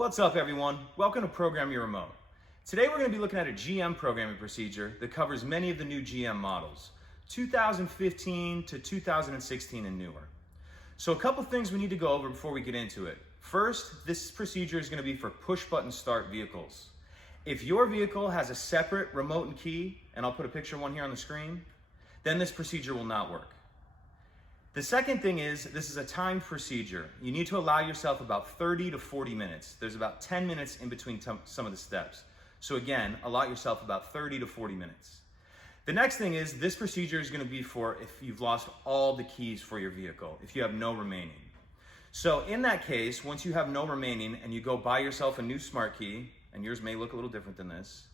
What's up, everyone? Welcome to Program Your Remote. Today we're going to be looking at a GM programming procedure that covers many of the new GM models, 2015 to 2016 and newer. So a couple things we need to go over before we get into it. First, this procedure is going to be for push-button start vehicles. If your vehicle has a separate remote and key, and I'll put a picture of one here on the screen, then this procedure will not work. The second thing is, this is a timed procedure. You need to allow yourself about 30 to 40 minutes. There's about 10 minutes in between some of the steps. So again, allot yourself about 30 to 40 minutes. The next thing is, this procedure is going to be for if you've lost all the keys for your vehicle, if you have no remaining. So in that case, once you have no remaining and you go buy yourself a new smart key, and yours may look a little different than this,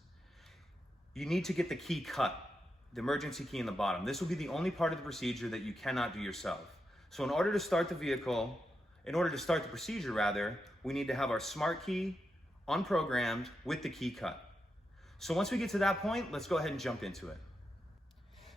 you need to get the key cut. The emergency key in the bottom. This will be the only part of the procedure that you cannot do yourself. So in order to start the procedure rather, we need to have our smart key unprogrammed with the key cut. So once we get to that point, let's go ahead and jump into it.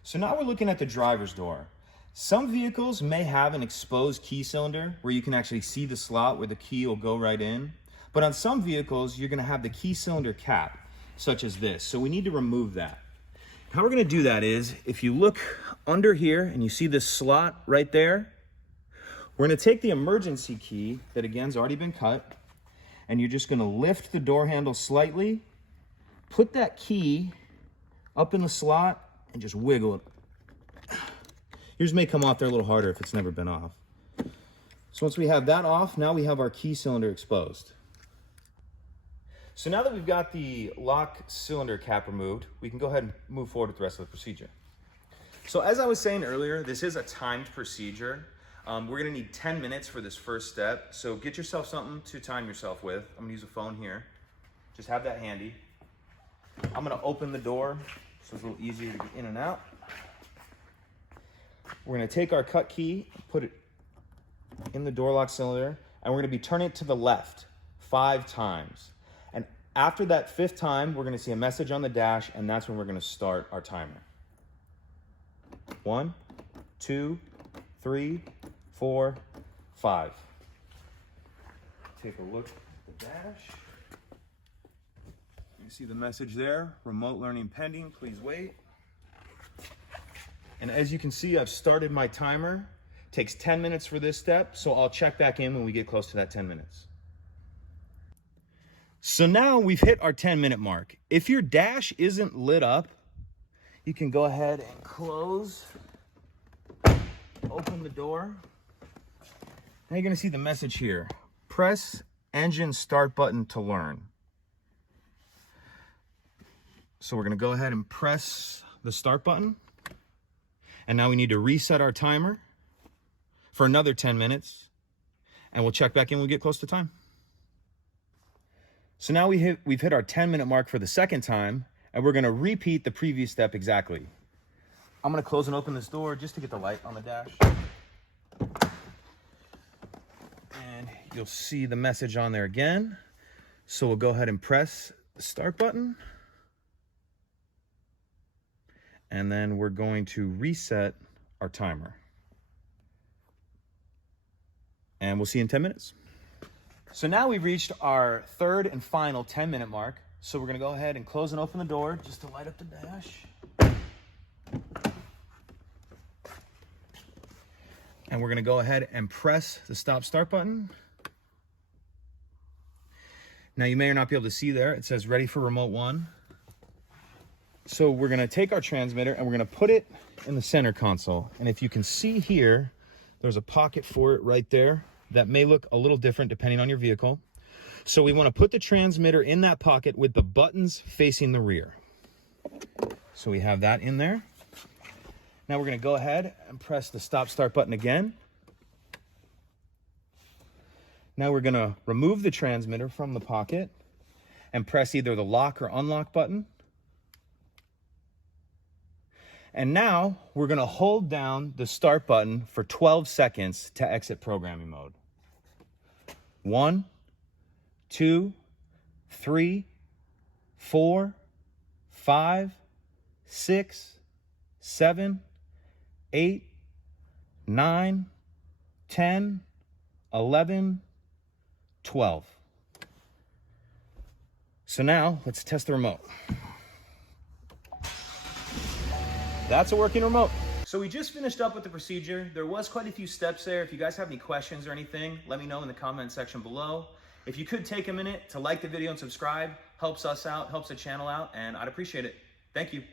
So now we're looking at the driver's door. Some vehicles may have an exposed key cylinder where you can actually see the slot where the key will go right in. But on some vehicles, you're going to have the key cylinder cap, such as this. So we need to remove that. How we're going to do that is, if you look under here and you see this slot right there, we're going to take the emergency key that again's already been cut, and you're just going to lift the door handle slightly, put that key up in the slot, and just wiggle it. Yours may come off there a little harder if it's never been off. So once we have that off, now we have our key cylinder exposed. So now that we've got the lock cylinder cap removed, we can go ahead and move forward with the rest of the procedure. So as I was saying earlier, this is a timed procedure. We're gonna need 10 minutes for this first step. So get yourself something to time yourself with. I'm gonna use a phone here. Just have that handy. I'm gonna open the door so it's a little easier to get in and out. We're gonna take our cut key, put it in the door lock cylinder, and we're gonna be turning it to the left 5 times. And after that 5th time, we're going to see a message on the dash, and that's when we're going to start our timer. 1, 2, 3, 4, 5. Take a look at the dash. You see the message there, remote learning pending, please wait. And as you can see, I've started my timer. It takes 10 minutes for this step, so I'll check back in when we get close to that 10 minutes. So now we've hit our 10-minute mark. If your dash isn't lit up, you can go ahead and close, open the door. Now you're gonna see the message here. Press engine start button to learn. So we're gonna go ahead and press the start button. And now we need to reset our timer for another 10 minutes. And we'll check back in when we get close to time. So now we've hit our 10-minute mark for the second time, and we're gonna repeat the previous step exactly. I'm gonna close and open this door just to get the light on the dash. And you'll see the message on there again. So we'll go ahead and press the start button. And then we're going to reset our timer. And we'll see you in 10 minutes. So now we've reached our 3rd and final 10-minute mark. So we're gonna go ahead and close and open the door just to light up the dash. And we're gonna go ahead and press the stop start button. Now you may or not be able to see there, it says ready for remote 1. So we're gonna take our transmitter and we're gonna put it in the center console. And if you can see here, there's a pocket for it right there. That may look a little different depending on your vehicle. So we want to put the transmitter in that pocket with the buttons facing the rear. So we have that in there. Now we're going to go ahead and press the stop start button again. Now we're going to remove the transmitter from the pocket and press either the lock or unlock button. And now we're going to hold down the start button for 12 seconds to exit programming mode. 1, 2, 3, 4, 5, 6, 7, 8, 9, 10, 11, 12. So now let's test the remote. That's a working remote. So we just finished up with the procedure. There was quite a few steps there. If you guys have any questions or anything, let me know in the comment section below. If you could take a minute to like the video and subscribe, helps us out, helps the channel out, and I'd appreciate it. Thank you.